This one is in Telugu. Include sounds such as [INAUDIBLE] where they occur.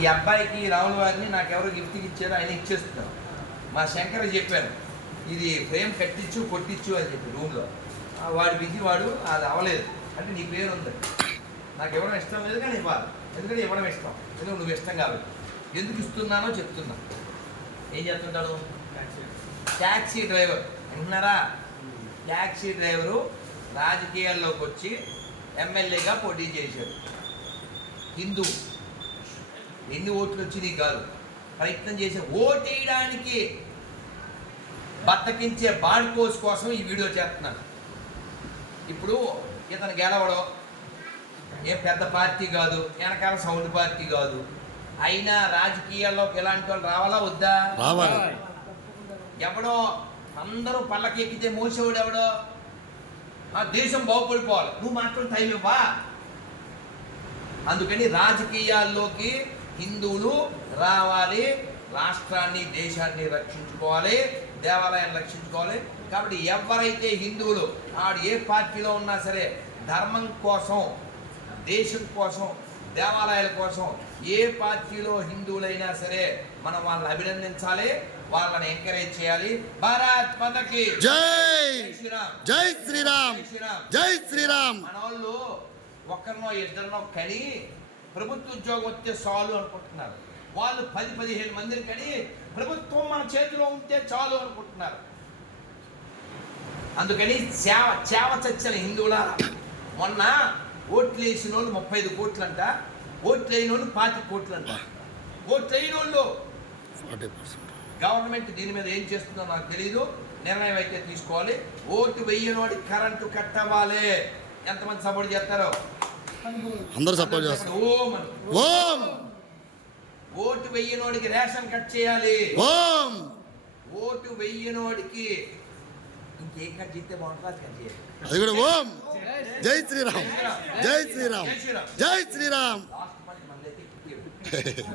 ఈ అబ్బాయికి రాముల వారిని నాకు ఎవరో గిఫ్ట్ ఇచ్చారో ఆయన ఇచ్చేస్తున్నాం మా శంకర్ చెప్పాను ఇది ఫ్రేమ్ కట్టించు కొట్టించు అని చెప్పి రూమ్లో. వాడి బిజీ వాడు అది అవ్వలేదు. అంటే నీ పేరు ఉంది. నాకు ఇవ్వడం ఇష్టం లేదు కానీ ఇవ్వాలి. ఎందుకంటే ఇవ్వడం ఇష్టం. ఎందుకంటే నువ్వు ఇష్టం కాబట్టి. ఎందుకు ఇస్తున్నానో చెప్తున్నా. ఏం చేస్తుంటాడు? ట్యాక్సీ డ్రైవర్ విన్నారా? ట్యాక్సీ డ్రైవరు రాజకీయాల్లోకి వచ్చి ఎమ్మెల్యేగా పోటీ చేశాడు. హిందూ. ఎన్ని ఓట్లు వచ్చినాయి కాదు. ప్రయత్నం చేసే ఓటేయడానికి బద్దకించే బాడ్కోస్ కోసం ఈ వీడియో చేస్తున్నాను. ఇప్పుడు ఇతను గెలవడం ఏం పెద్ద పార్టీ కాదు వెనకాల సౌండ్ పార్టీ కాదు. అయినా రాజకీయాల్లోకి ఇలాంటి వాళ్ళు రావాలా వద్దా? ఎవడో అందరూ పళ్ళకి ఎక్కితే మోసేవాడు ఎవడో? ఆ దేశం బాగుపడిపోవాలి. నువ్వు మాత్రం టైం ఇవ్వా అందుకని రాజకీయాల్లోకి హిందువులు రావాలి రాష్ట్రాన్ని దేశాన్ని రక్షించుకోవాలి దేవాలయాన్ని రక్షించుకోవాలి. కాబట్టి ఎవరైతే హిందువులు ఆడు ఏ పార్టీలో ఉన్నా సరే ధర్మం కోసం దేశం కోసం దేవాలయాల కోసం ఏ పార్టీలో హిందువులైనా సరే మనం వాళ్ళని అభినందించాలి వాళ్ళని ఎంకరేజ్ చేయాలి. భారత్ పదకి జై! శ్రీరామ్! జై శ్రీరామ్! జై శ్రీరామ్! మన వాళ్ళు ఒకరినో ఇద్దరినో కని ప్రభుత్వ ఉద్యోగం వస్తే చాలు అనుకుంటున్నారు. వాళ్ళు పది పదిహేను మందిని కని ప్రభుత్వం మన చేతిలో ఉంటే చాలు అనుకుంటున్నారు. అందుకని సేవ చేవ చచ్చిన హిందువుల మొన్న ఓట్లు వేసిన వాళ్ళు ముప్పై ఐదు కోట్లంట ఓట్లు వేయని వాళ్ళు పాతి కోట్లంట. ఓట్లు వేయని వాళ్ళు గవర్నమెంట్ దీని మీద ఏం చేస్తుందో నాకు తెలియదు నిర్ణయం అయితే తీసుకోవాలి. ఓటు వెయ్యనోడి కరెంటు కట్ అవ్వాలి ఎంతమంది సపోర్ట్ చేస్తారో? అందరూ సపోర్ట్ చేస్తారు. ఓం. ఓటు వెయ్యనోడికి రేషన్ కట్ చేయాలి. ఓం. ఓటు వెయ్యనోడికి ఇంకేం కట్ చేస్తే బాగుంటుంది? అది కట్ చేయాలి. అది కూడా ఓం. జై శ్రీరామ్. జై శ్రీరామ్. జై శ్రీరామ్. [LAUGHS]